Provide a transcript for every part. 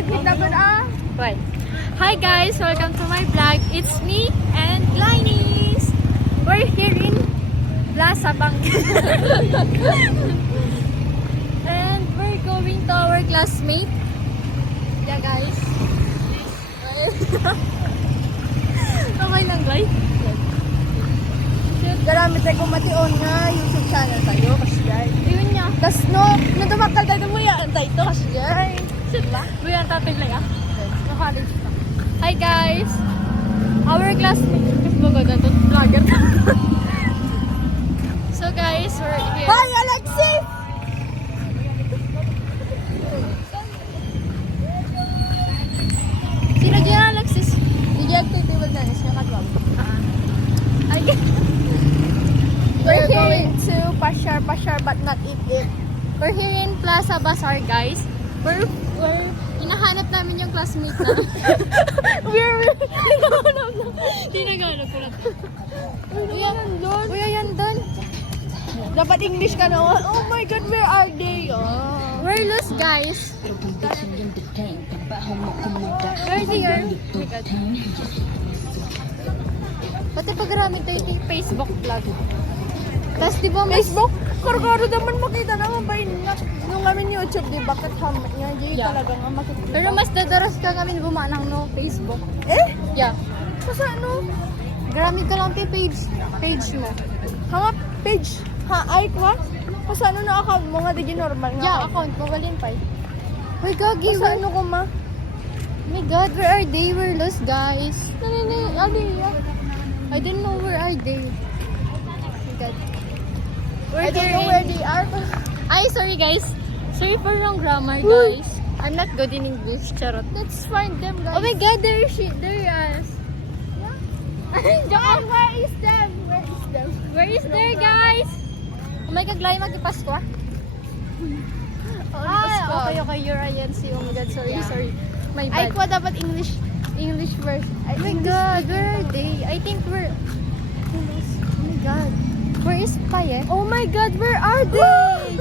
Right. Hi guys, welcome to my vlog. It's me and Glynis. We're here in Plaza Bank. And we're going to our classmate. Yeah guys. Okay lang guys. Garamit tayo kung mation nga YouTube channel tayo kasi guys. Ayun niya. Tas no dumakal tayo mo yan tayo ito kasi guys. Diba? Buyan tatay lang ah. Nakalit ka. Hi guys. Our classmate. Kasi maganda ito. Vlogger. So guys, we're here. Hi Alexis! Sino dyan Alexis? Rejected table tennis nga katwag. Ay, We're going to Pashar but not eat it. we're here in Plaza Bazaar guys. We're hinahanap namin yung classmate na. Hinahanap ko na. Kuya yan doon. Dapat English ka na. Oh my God, where are they? Oh. We're lost guys. We're here. Oh my God. Pati pag-ramit tayo yung Facebook vlog. Tapos di ba mas... Facebook? Kargaro naman makita naman ba yun? Nung kami YouTube, di ba? Kathamat nga. Di Yeah. talaga nga makikita. Pero mas dadaras ka kami bumanang no Facebook. Eh? Yeah. Kasi ano? Gramit ka lang yung page mo. Hanga page. Ha, ay ko ha? Kasi ano na account mo nga, di normal nga. Yeah, account mo walin pa. Uy, gagi. Kasi ano ko ma? Oh my God, where are they? We're lost, guys. I don't know where are they. Oh my God. We're I don't here know in- where they are. Ay, sorry guys. Sorry for wrong grammar, guys. I'm not good in English, charot. Let's find them, guys. Oh my God, there is. John, where is them? Where is them? Where is there, guys? Oh my God, Lai, magpasko ah. Okay, you're INC. Oh my God, sorry. My Ay bad. ko dapat English verse. Oh my God, where are they? I think we're... Oh my God. Where is Paye? Oh my God, where are they?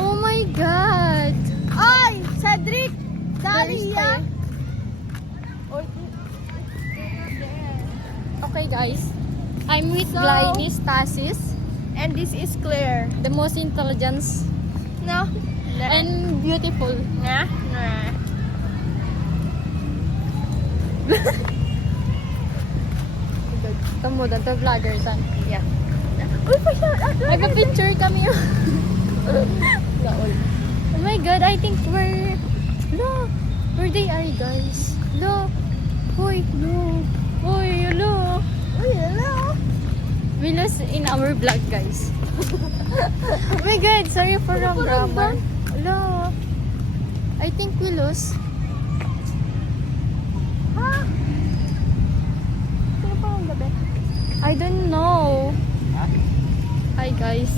Oh my God. Ay, Cedric, Where is Dalia. Paye? Okay guys. I'm with So- Glynis Tasis, And this is Claire. the most intelligent No? and beautiful. Nah. Nah. Tamo dan to vlogger tan. Yeah. Uy, pa siya. Nagpa-picture kami. Laol. Oh my God, I think we're... No, where they are guys? No. Hoy, no. Hoy, hello. Uy, hello. We lost in our vlog guys. Oh my God, sorry for wrong grammar. Hello. I think we lost. Ha? Sino pa ang gabi? I don't know. Hi guys.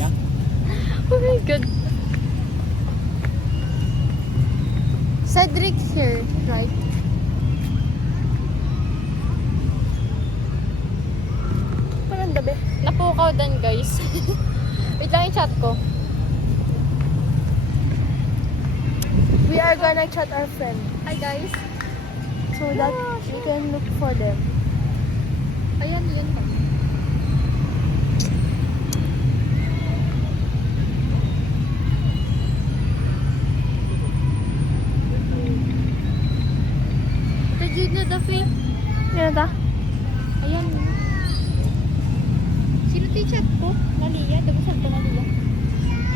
Oh my God. Cedric here, right? Parang gabi. Napukaw dan guys. Wait lang yung chat ko. We are gonna chat our friend Hi guys. so that we can look for them. Ayan, yan pa. Ito dyan na dapat. Yan ta? Ayan. Sino tayo chat ko? Nalia. Dagusan ko Nalia.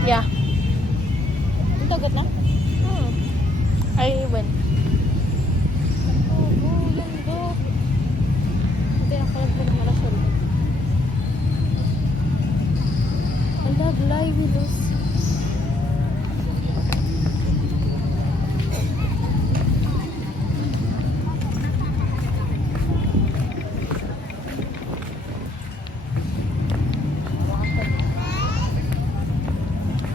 Yeah. Ang tagot na? I went. Go, yan, go. Hindi, nakalag mo ng malasol. I love live videos.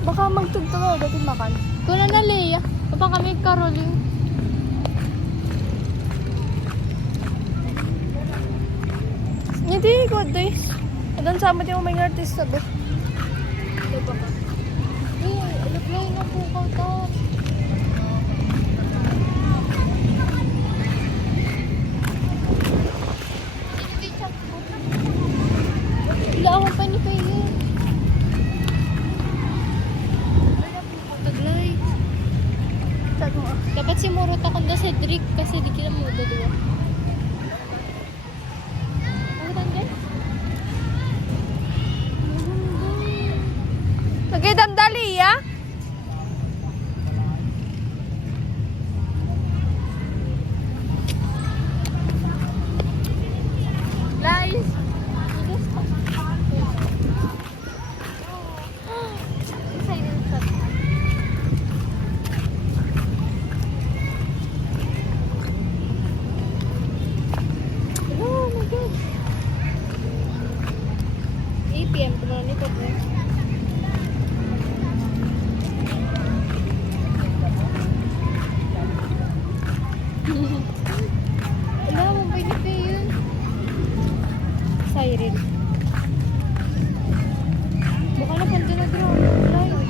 Baka magtugtog ako dati makan. Kuna na, Leia. Papa kami caroling. Hindi, good days. Doon sa amin yung mga artist sabi. Diba ka? Eh, alaglay na po ka to. Dapat si Murot ako na sa Drake kasi di kita mo dalawa. Ang tanda? Nagkitang dali, ya? Guys! Oh my God! 8 PM pa na nito, bro. Wala, mabay na kayo yun. Siren. Baka na panda na bro. Wala yun.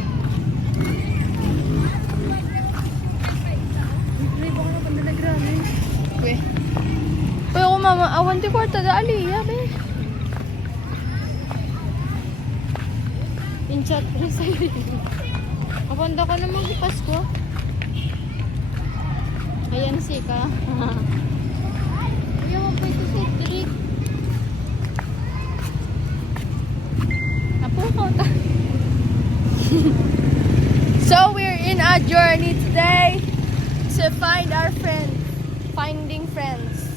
Ay, baka na panda na grabe. Okay. Pero kung mama, awan di kwarta dali, ya, be. In chat na siren. Kapanda ka naman si Pasko. Ayan si ka. Ayaw mo pwede si Drake. Apo ko ta. So we're in a journey today to find our friends. Finding friends.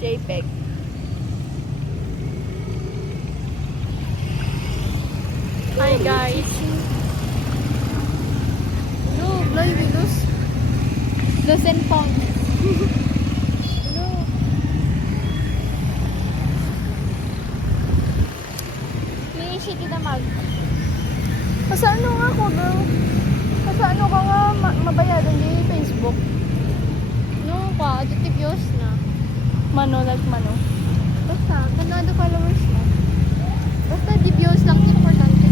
JPEG. Hi guys. No, Bloy, we lose. Lose and found. No. May issue kita mag. Pasano nga ako, girl? Pasano ka nga mabayaran di Facebook? No pa, aditivyos na. Mano, like mano. Basta, kanado followers mo. Basta di views lang ito importante.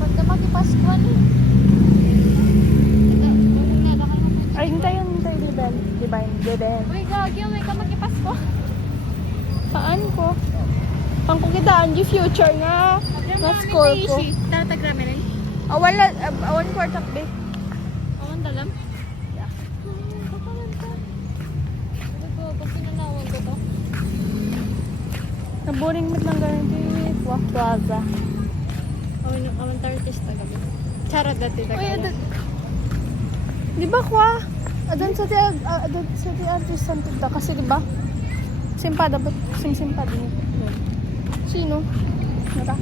Pagka magipaskuan eh. Ay, hintay, di Ben. Di Ben. Uy, gagi, may ka magipasko. Saan ko? Ang kukitaan di future nga. Na-score ko. Tatagramin rin. Awan kwartak, be. Awan dalam? Yeah. Bakalan ka. Ano ko, pag pinanawan ko to. Naboring mit lang ganun di Plaza. Awan tartist na gabi. Charot dati Uy, tagala. di ba kwa? Adan sa di artist santo kasi di ba? Simpada ba? Simpada niya. Sino? Naka?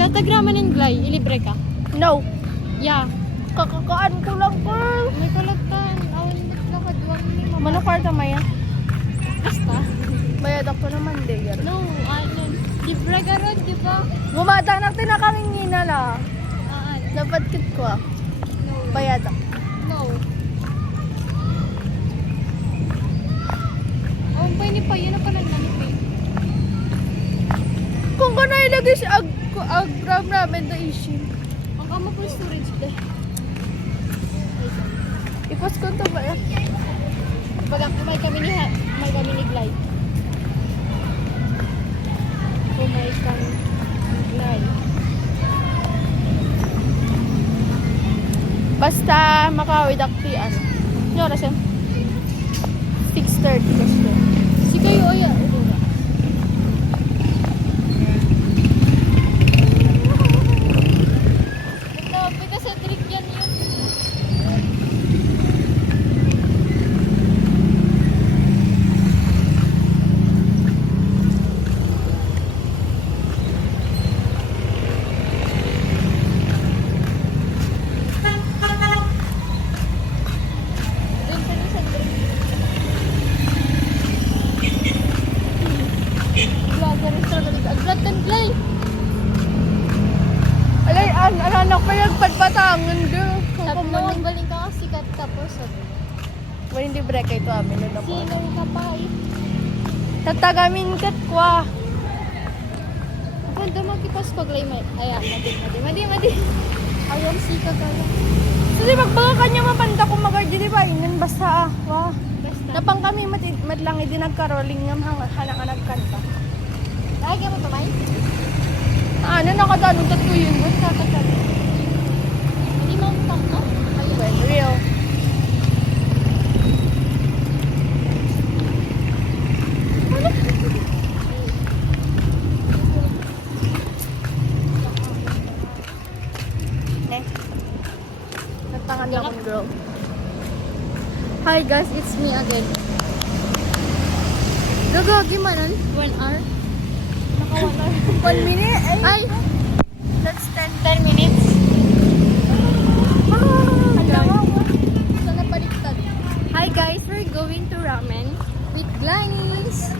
Tatagraman ng glay, ilibre ka. No. Yeah. Kakakaan ko lang po. May kalagtan. Awan mit lang ka. Duwang lima. Mano kwarta maya? Basta. Bayad ako naman, Degar. No, ano. Libre ka ron, di ba? Gumata na tinakangingina la. Dapat kit ko ah. No. Bayad ako. No. Awan pa ini pa. Yun na pala nanipay. Kung ko na ilagay siya ag namin na issue. Ang kama po storage de. Ipas ko to ba? Pag may kami ni glide. May kami glide. Basta makawid aktian. Ano oras yan? 6:30 kasi. Si kayo oya. Grabe ka sa trick yan yun. Doon ka na sa trick. Vlogger sa galit. Aglat and glay. Alay, anak pa yung patpatangan do. Sabi mo, ang galing ka kasi kat tapos sabi mo. Well, hindi break ito amin. Ano po? Sino ka pa eh? Tatagamin kat kwa. Ganda magipas ko glay may. Ayan, madi. Ayan, si ka ka lang. Kasi magbaga kanya mapanda ko magardi di ba? Inan basta ah. Wah. Basta. Napang kami madlang hindi nagkaroling ng hana ka nagkanta. Lagi mo tumay? Ano nakadanong tatlo yun? Ba't kakatalo? Hindi mo tang no? Ayun. Well, real. Nagtangan na akong girl. Hi guys, it's me again. Dugo, gimana? 1 hour? Naka 1 minute? Ay! That's 10 minutes. Saan na baliktad? Hi guys, we're going to ramen with Glennis.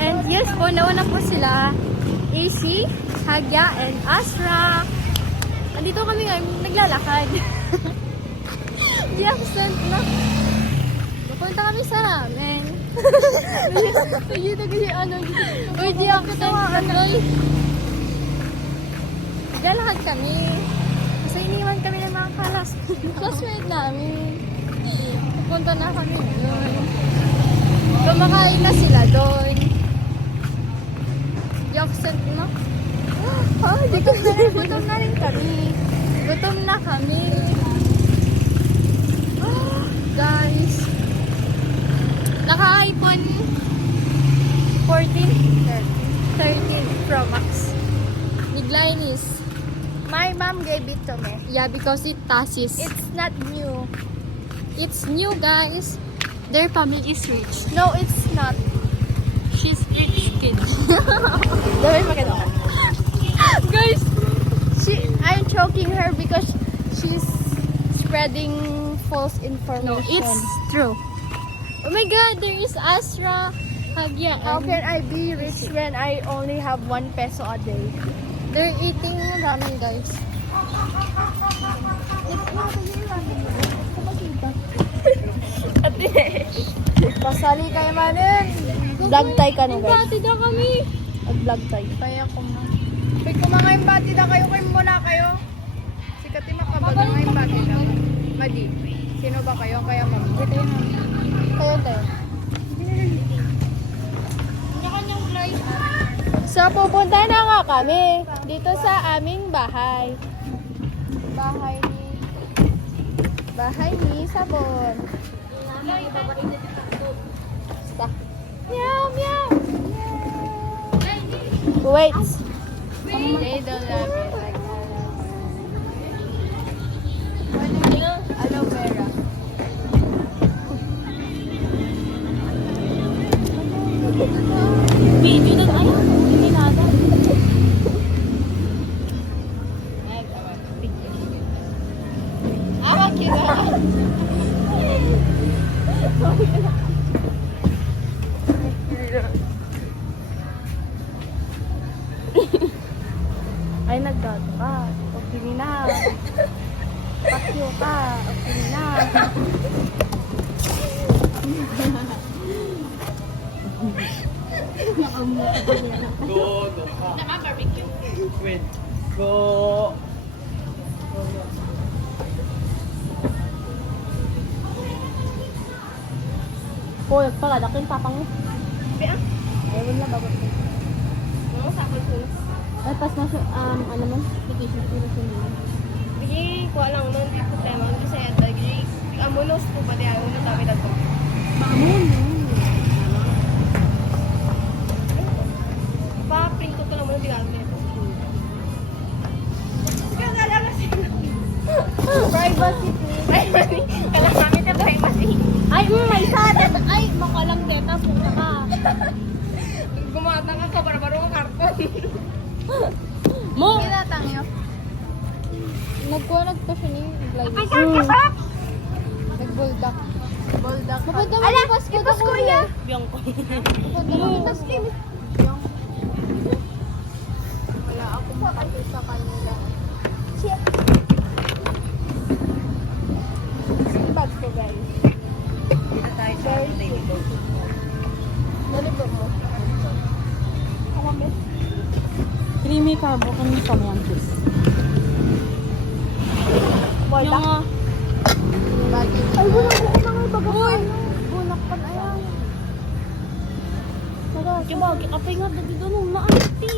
And yes po, nauna po sila. Ishi, Hagya, and Asra. Andito kami ngayon, naglalakad. Di accent na. Pupunta kami sa ramen. Dito kasi ano, Uy, di accent na. Naglalakad kami. Kasi iniwan kami ng mga kalas. Classmate namin. Pupunta na kami doon. Kumakain na sila doon. Di accent na. gutom na rin kami. Gutom na kami. Guys. Naka-iPhone 14? 13 Pro Max. Ni Glynis. My mom gave it to me. Yeah, because it passes. It's not new. It's new, guys. Their family is rich. No, it's not. She's rich kid. Dami maganda. Guys, I'm choking her because she's spreading false information. no, it's true. Oh my God, there is Asra, Hagya, How and can I be rich when I only have 1 peso a day? they're eating ramen, guys. Pasali kayo manin. Vlog tayo ka no, guys. Bati na kami. Mag-vlog tayo. Kaya ko na. Pag kumangayong bati na kayo, kayo muna kayo. Sikat yung makabag na ngayong bati na. Madi, sino ba kayo? Kaya mag Kayo tayo. Kanya-kanyang flight. So, pupunta na nga kami dito sa aming bahay. Bahay ni Sabon. Basta. Meow, meow. Wait. They don't love me like aloe vera. Video na tayo. Hindi nada. Awa kita. Ay, naggato ka. Okay na. Pakyo ka. Okay na. Wait. Go. Hoy, pala, dakin papang mo. Ay, wala ba? Ay, pas na siya, ano man, vacation ko na siya nila. Bigi, kuha lang nun. Di problema. Hindi sa yata. Bigi, amunos po pa diyan. Ano dami na to? Mamun. Pa-print ko lang muna. Di lang nito. Kaya lang kasi. Privacy, please. Privacy. Kailangan kami na privacy. Ay, may sada. Ay, makalang deta, puta ka. Gumatang ka. Barbaro ang karton. Mo! Kinatang yun. Nagpa siya ni Glide. Ay, kakasap! Nag-buldak. Boldak. Mabanda mo Ala, yung pasko ipas ko ko iya. Biyang ko. Ipas din. Wala akong makasi sa kanila. Shit. Bag ko, guys. Dito tayo sa table. Nalibot mo. Ako, miss. Creamy carbo kami sa Miantis. Boy, Gagi, kapay nga dito nung maanti.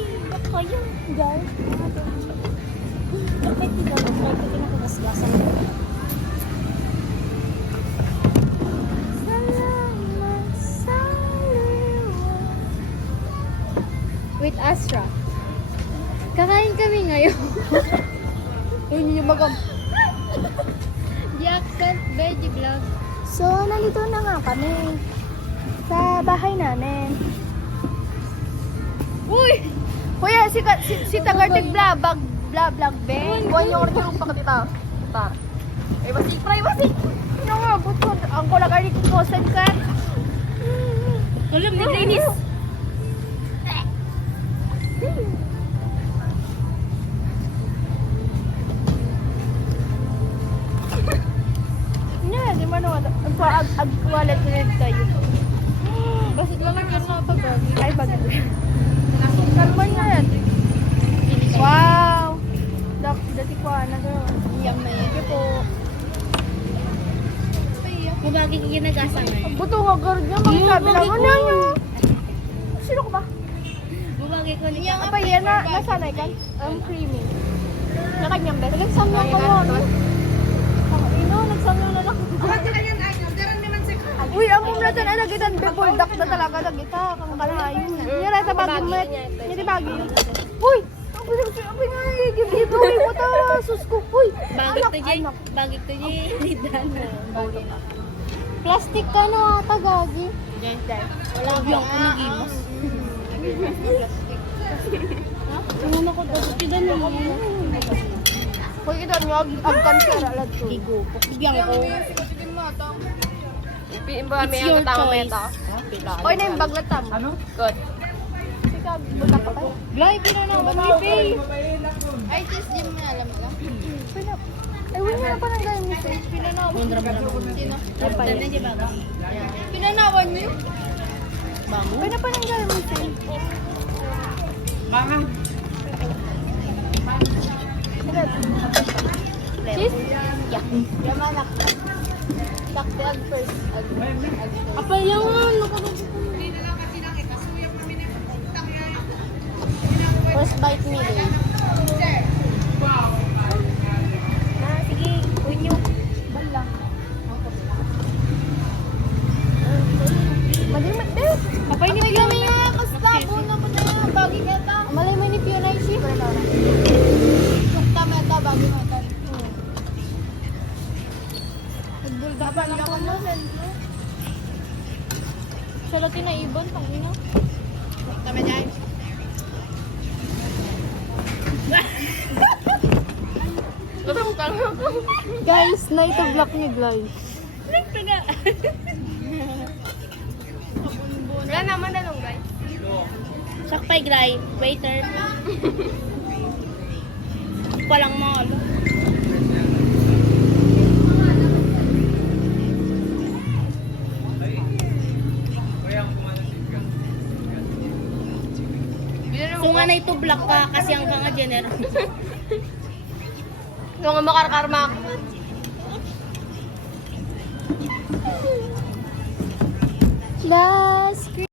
Kaya. Guys. Kapay dito nung kaya ko pinakagasgasan ko. Salamat sa liwan. With Asra. Kakain kami ngayon. Yun yung magam. Jackson Veggie Vlog. So, nandito na nga kami. Sa bahay namin. Uy! Kuya, si Tagartig Vlog Ben. Kuha yung order yung pakatita. Ta. Privacy. Ano nga, butod. Ang kulagari ko, send ka. Alam ni Dennis. Di man naman. Ag-wallet ulit tayo. Basit lang ang gano'n pa ba? Ay, bagay. Kalman na yan. Wow! Dati ko na gano'n. Iyam na yan. Sige po. Mabagi ko ginagasa ngayon. Buto nga garo niya. Magsabi lang. Ano yun? Sino ko ba? Mabagi ko niya. Apa yan na? Nasanay ka? Ang creamy. Na kanyang best. Nagsamlang ka mo. Nagsamlang na lang. Uy, among na tan ana gitan before dak na talaga lagita kang kalahayon. Nira sa bagi mo. Ni bagi. Uy, abi nga give dito mo ta sus ko. Uy, Bagit to Jay. Bagit to Jay. Nidan mo. Plastic ka no ata gagi. Wala yung kumigimos. Ano ko daw tidan mo. Uy, kita nyo agkan sira lad to. Gigupok. Bigyan ko. It's your choice. Oy, na yung baglat tam. Ano? Good. Sika, buta pa tayo. Glay, pinanaw mo ni Faye. Ay, just di mo alam lang. Ay, wala na pa nang gawin mo sa'yo. Pinanawan mo. Sino? Dana siya bago. Pinanawan mo yun? Bango. Pwede pa nang gawin mo sa'yo. Mangan. Cheese? Yeah. Yamanak. Takte ag first. Apa lang ano ko. First bite me din. Sige, kunyo. Bala. Malimat din. Kapay ni Pio. Kastabo naman na yung bagi kata. Malay mo ni Pio na isi. Sukta meta bagi meta. Dapat lang ko mo. Sa Latin na ibon, pangina. Tama dyan. Guys, na ito block ni Glay. Wala naman na nung guys. Sakpay Glay, waiter. Palang mga ano. So nga na ito block ka kasi ang mga general. Nung makarkarma ako. Glay!